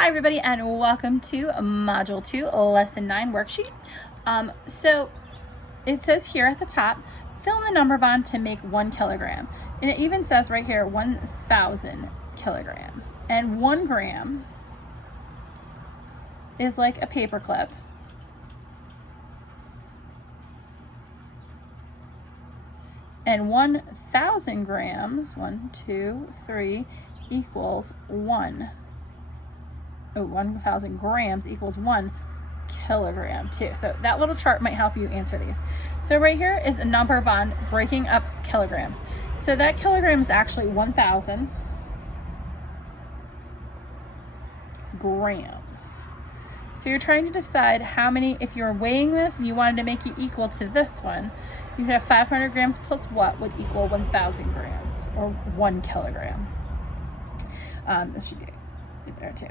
Hi everybody and welcome to Module 2, Lesson 9 worksheet. So it says here at the top, fill in the number bond to make 1 kilogram. And it even says right here 1,000 kilogram. And 1 gram is like a paper clip. And 1,000 grams, 1, 2, 3, equals 1,000 grams equals 1 kilogram too. So that little chart might help you answer these. So right here is a number bond breaking up kilograms. So that kilogram is actually 1,000 grams. So you're trying to decide how many, if you're weighing this and you wanted to make it equal to this one, you have 500 grams plus what would equal 1,000 grams or 1 kilogram. This should be right there too.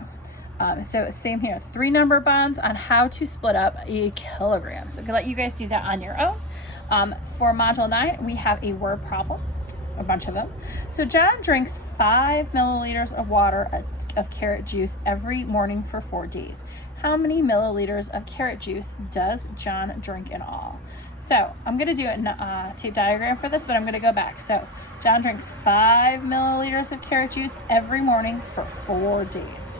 So same here, 3 number bonds on how to split up a kilogram. So I can let you guys do that on your own. For Module 9, we have a word problem, a bunch of them. So John drinks 5 milliliters of water of carrot juice every morning for 4 days. How many milliliters of carrot juice does John drink in all? So I'm going to do a tape diagram for this, but I'm going to go back. So John drinks 5 milliliters of carrot juice every morning for 4 days.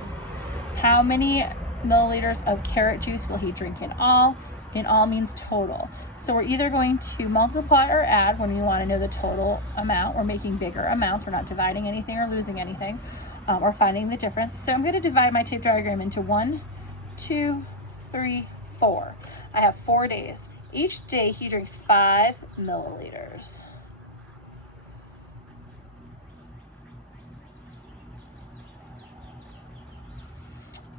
How many milliliters of carrot juice will he drink in all? In all means total. So we're either going to multiply or add when we want to know the total amount. We're making bigger amounts. We're not dividing anything or losing anything or finding the difference. So I'm going to divide my tape diagram into 1, 2, 3, 4. I have 4 days. Each day he drinks 5 milliliters.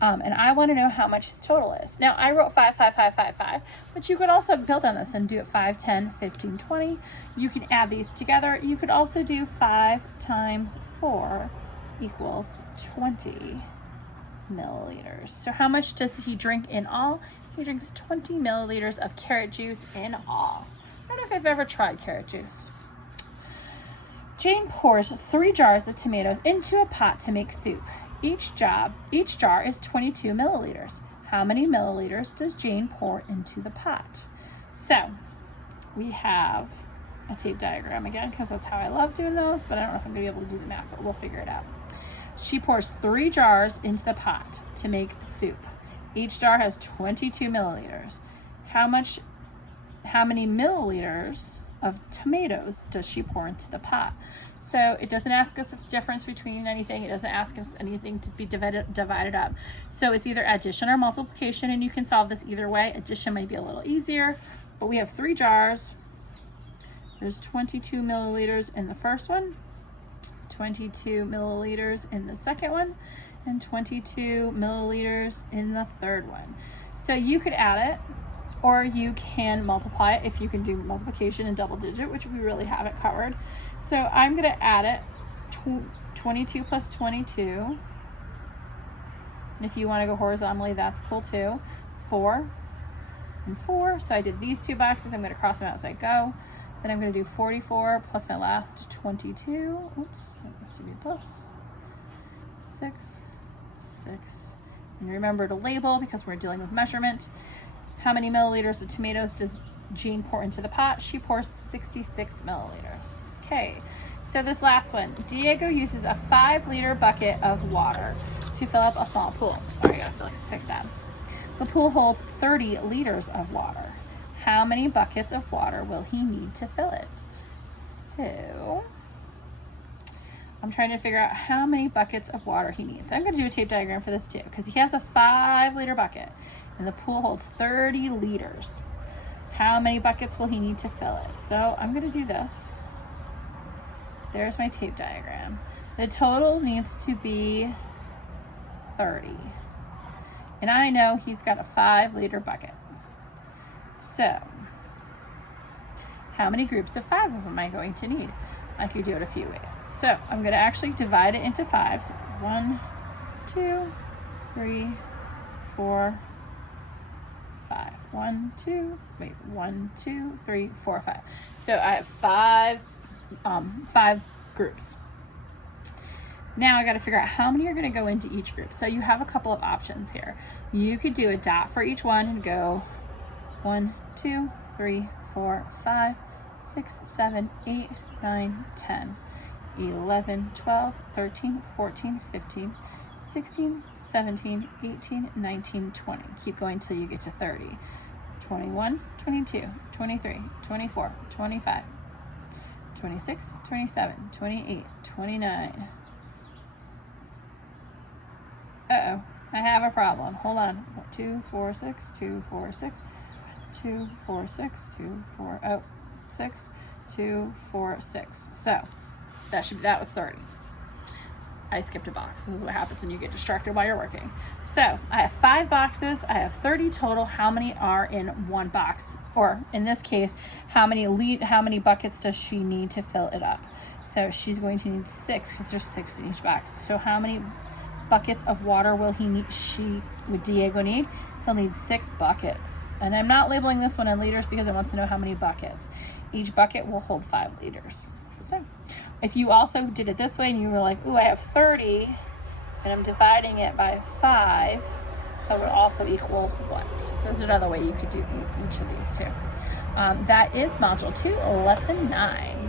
And I want to know how much his total is. Now I wrote 5, 5, 5, 5, 5, but you could also build on this and do it 5, 10, 15, 20. You can add these together. You could also do 5 times 4 equals 20 milliliters. So how much does he drink in all? He drinks 20 milliliters of carrot juice in all. I don't know if I've ever tried carrot juice. Jane pours 3 jars of tomatoes into a pot to make soup. Each jar is 22 milliliters. How many milliliters does Jane pour into the pot? So we have a tape diagram again, because that's how I love doing those, but I don't know if I'm gonna be able to do the math, but we'll figure it out. She pours 3 jars into the pot to make soup. Each jar has 22 milliliters. How many milliliters of tomatoes does she pour into the pot? So it doesn't ask us a difference between anything. It doesn't ask us anything to be divided up. So it's either addition or multiplication, and you can solve this either way. Addition might be a little easier, but we have 3 jars. There's 22 milliliters in the first one, 22 milliliters in the second one, and 22 milliliters in the third one. So you could add it, or you can multiply it if you can do multiplication in double digit, which we really haven't covered. So I'm going to add it, 22 plus 22. And if you want to go horizontally, that's cool too. 4 and 4. So I did these 2 boxes. I'm going to cross them out as I go. Then I'm going to do 44 plus my last 22. Oops, this should be plus 6, 6. And remember to label because we're dealing with measurement. How many milliliters of tomatoes does Jean pour into the pot? She pours 66 milliliters. Okay, so this last one, Diego uses a 5-liter bucket of water to fill up a small pool. All right, I gotta fix that. The pool holds 30 liters of water. How many buckets of water will he need to fill it? So I'm trying to figure out how many buckets of water he needs. So I'm going to do a tape diagram for this too, because he has a 5-liter bucket and the pool holds 30 liters. How many buckets will he need to fill it? So I'm going to do this. There's my tape diagram. The total needs to be 30. And I know he's got a 5-liter bucket. So how many groups of 5 am I going to need? I could do it a few ways. So I'm going to actually divide it into 5. So 1, 2, 3, 4, 5. 1, 2, 3, 4, 5. So I have 5 groups. Now I got to figure out how many are going to go into each group. So you have a couple of options here. You could do a dot for each one and go 1, 2, 3, 4, 5, 6, 7, 8, 9, 10, 11, 12, 13, 14, 15, 16, 17, 18, 19, 20. Keep going till you get to 30. 21, 22, 23, 24, 25, 26, 27, 28, 29. Uh-oh, I have a problem. Hold on. 2, 4, 6, 2, 4, 6, 2, 4, 6, 2, 4, oh, 6, 2, 4, 6. So that was 30. I skipped a box. This is what happens when you get distracted while you're working. So I have 5 boxes. I have 30 total. How many are in one box? Or in this case, how many buckets does she need to fill it up? So she's going to need 6 because there's 6 in each box. So how many buckets of water will Diego need? He'll need 6 buckets. And I'm not labeling this one in liters because it wants to know how many buckets. Each bucket will hold 5 liters. So if you also did it this way and you were like, ooh, I have 30 and I'm dividing it by 5, that would also equal what? So there's another way you could do each of these two. That is Module 2, Lesson 9.